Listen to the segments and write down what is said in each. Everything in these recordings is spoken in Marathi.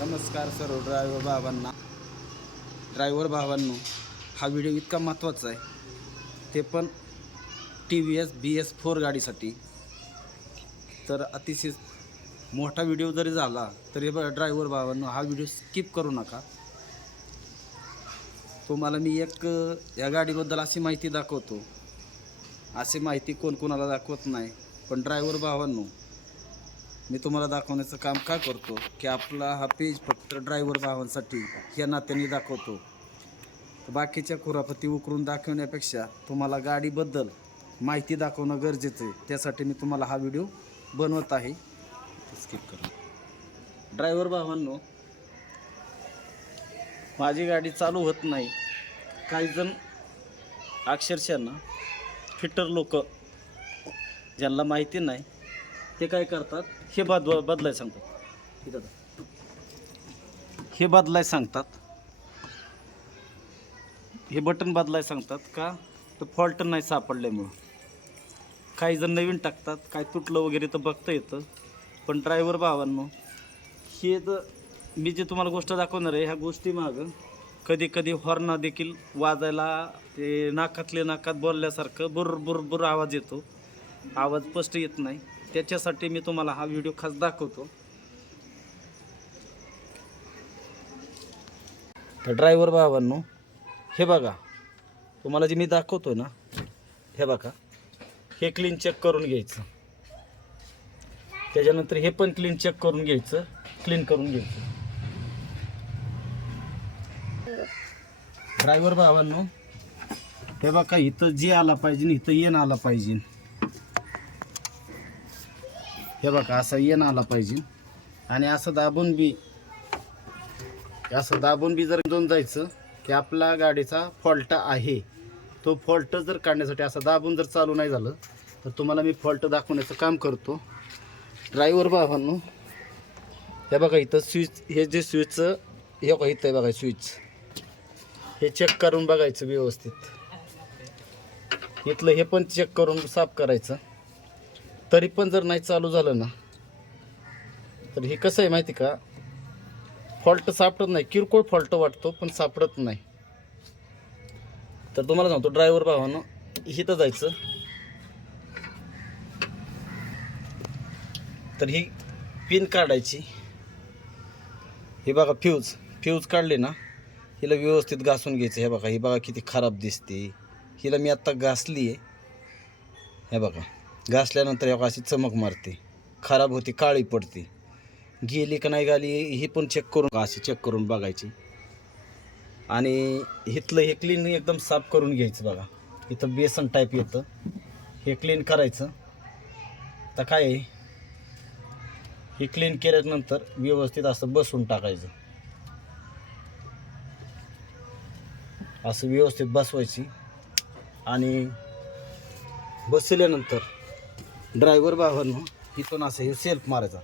नमस्कार सर्व ड्रायव्हर भावांनो, हा व्हिडिओ इतका महत्त्वाचा आहे, ते पण TVS BS4 गाडीसाठी. तर अतिशय मोठा व्हिडिओ जरी झाला तरी ड्रायव्हर भावांनो, हा व्हिडिओ स्किप करू नका. तुम्हाला मी एक या गाडीबद्दल अशी माहिती दाखवतो, अशी माहिती कोणाला दाखवत नाही. पण ड्रायव्हर भावांनो, मी तुम्हाला दाखवण्याचं काम का करतो की आपला हा पेज फक्त ड्रायव्हर भावांसाठी या नात्याने दाखवतो. बाकीच्या खुरापती उकरून दाखवण्यापेक्षा तुम्हाला गाडीबद्दल माहिती दाखवणं गरजेचं आहे. त्यासाठी मी तुम्हाला हा व्हिडिओ बनवत आहे. स्किप करा. ड्रायव्हर भावांनो, माझी गाडी चालू होत नाही. काही जण अक्षरशः ना फिटर लोक ज्यांना माहिती नाही ते काय करतात, हे बदलाय सांगतात. हे बदलाय सांगतात, हे बटन बदलाय सांगतात का तर फॉल्ट नाही सापडल्यामुळं. काही जण नवीन टाकतात, काय तुटलं वगैरे तर बघता येतं. पण ड्रायव्हर भावांनो, हे तर मी जे तुम्हाला गोष्ट दाखवणार आहे, ह्या गोष्टी मागं कधी कधी हॉर्न देखील वाजायला, ते नाकात बोलल्यासारखं बुर आवाज येतो. आवाज स्पष्ट येत नाही. त्याच्यासाठी मी तुम्हाला हा व्हिडिओ खास दाखवतो. तर ड्रायव्हर भावांनो, हे बघा, तुम्हाला जे मी दाखवतो ना, हे बघा, हे क्लीन चेक करून घ्यायचं. त्याच्यानंतर हे पण क्लीन चेक करून घ्यायचं, क्लीन करून घ्यायचं. ड्रायव्हर भावांनो, हे बघा, इथं जे आला पाहिजे इथं येण आला पाहिजे. हे बघा, असं येण आला पाहिजे. आणि असं दाबून बी जर दोन जायचं की आपला गाडीचा फॉल्ट आहे. तो फॉल्ट जर काढण्यासाठी असं दाबून जर चालू नाही झालं तर तुम्हाला मी फॉल्ट दाखवण्याचं काम करतो. ड्रायव्हर भावांनो, हे बघा, इथं स्विच, हे जे स्विचचं, हे बघा इथं आहे बघा स्विच, हे चेक करून बघायचं व्यवस्थित. इथलं हे पण चेक करून साफ करायचं. तरी पण जर नाही चालू झालं ना, तर हे कसं आहे माहिती का, फॉल्ट सापडत नाही. किरकोळ फॉल्ट वाटतो पण सापडत नाही. तर तुम्हाला सांगतो ड्रायव्हर भावांनो, इथं जायचं. तर ही पिन काढायची. हे बघा, फ्यूज काढले ना, हिला व्यवस्थित घासून घ्यायचं. हे बघा, ही बघा किती खराब दिसते. हिला मी आत्ता घासली आहे. हे बघा, घासल्यानंतर हे बघा अशी चमक मारते, खराब होती, काळी पडते. गेली का नाही गाली ही पण चेक करून, अशी चेक करून बघायची. आणि इथलं हे क्लीन एकदम साफ करून घ्यायचं. बघा, इथं बेसन टाईप येतं, हे क्लीन करायचं. तर काय आहे, हे क्लीन केल्यानंतर व्यवस्थित असं बसून टाकायचं. असं व्यवस्थित बसवायची. आणि बसल्यानंतर ड्रायव्हर भावांनो, इथून असं हे सेल्फ मारायचा.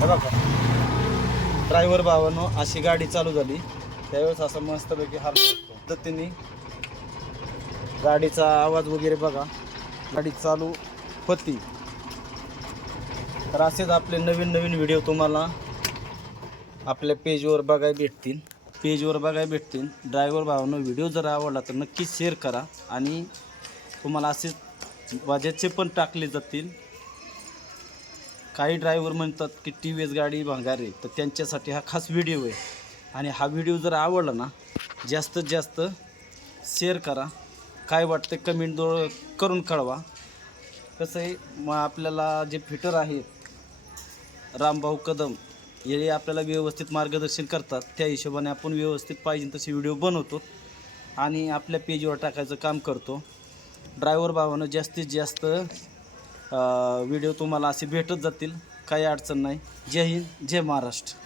बघा, ड्रायव्हर भावांनो, अशी गाडी चालू झाली त्यावेळेस असं मस्तपैकी हार पद्धतीने गाडीचा आवाज वगैरे बघा, गाडी चालू होती. तर असेच आपले नवीन व्हिडिओ तुम्हाला आपल्या पेजवर बघायला भेटतील. ड्रायव्हर भावांनो, व्हिडिओ जर आवडला तर नक्की शेअर करा. आणि तुम्हाला असेच वाजेचे पण टाकले जातील. काही ड्रायव्हर म्हणतात की TVS गाडी भंगार आहे, तर त्यांच्यासाठी हा खास व्हिडिओ आहे. आणि हा व्हिडिओ जर आवडला ना, जास्तीत जास्त शेअर करा. काय वाटतं कमेंट करून कळवा. कसं आहे, मग आपल्याला जे फिटर आहेत रामभाऊ कदम, हे आपल्याला व्यवस्थित मार्गदर्शन करतात. त्या हिशोबाने आपण व्यवस्थित पाहिजे तसे व्हिडिओ बनवतो आणि आपल्या पेजवर टाकायचं काम करतो. ड्रायव्हर भावानं जास्तीत जास्त व्हिडिओ तुम्हाला असे भेटत जातील. काही अडचण नाही. जय हिंद, जय महाराष्ट्र.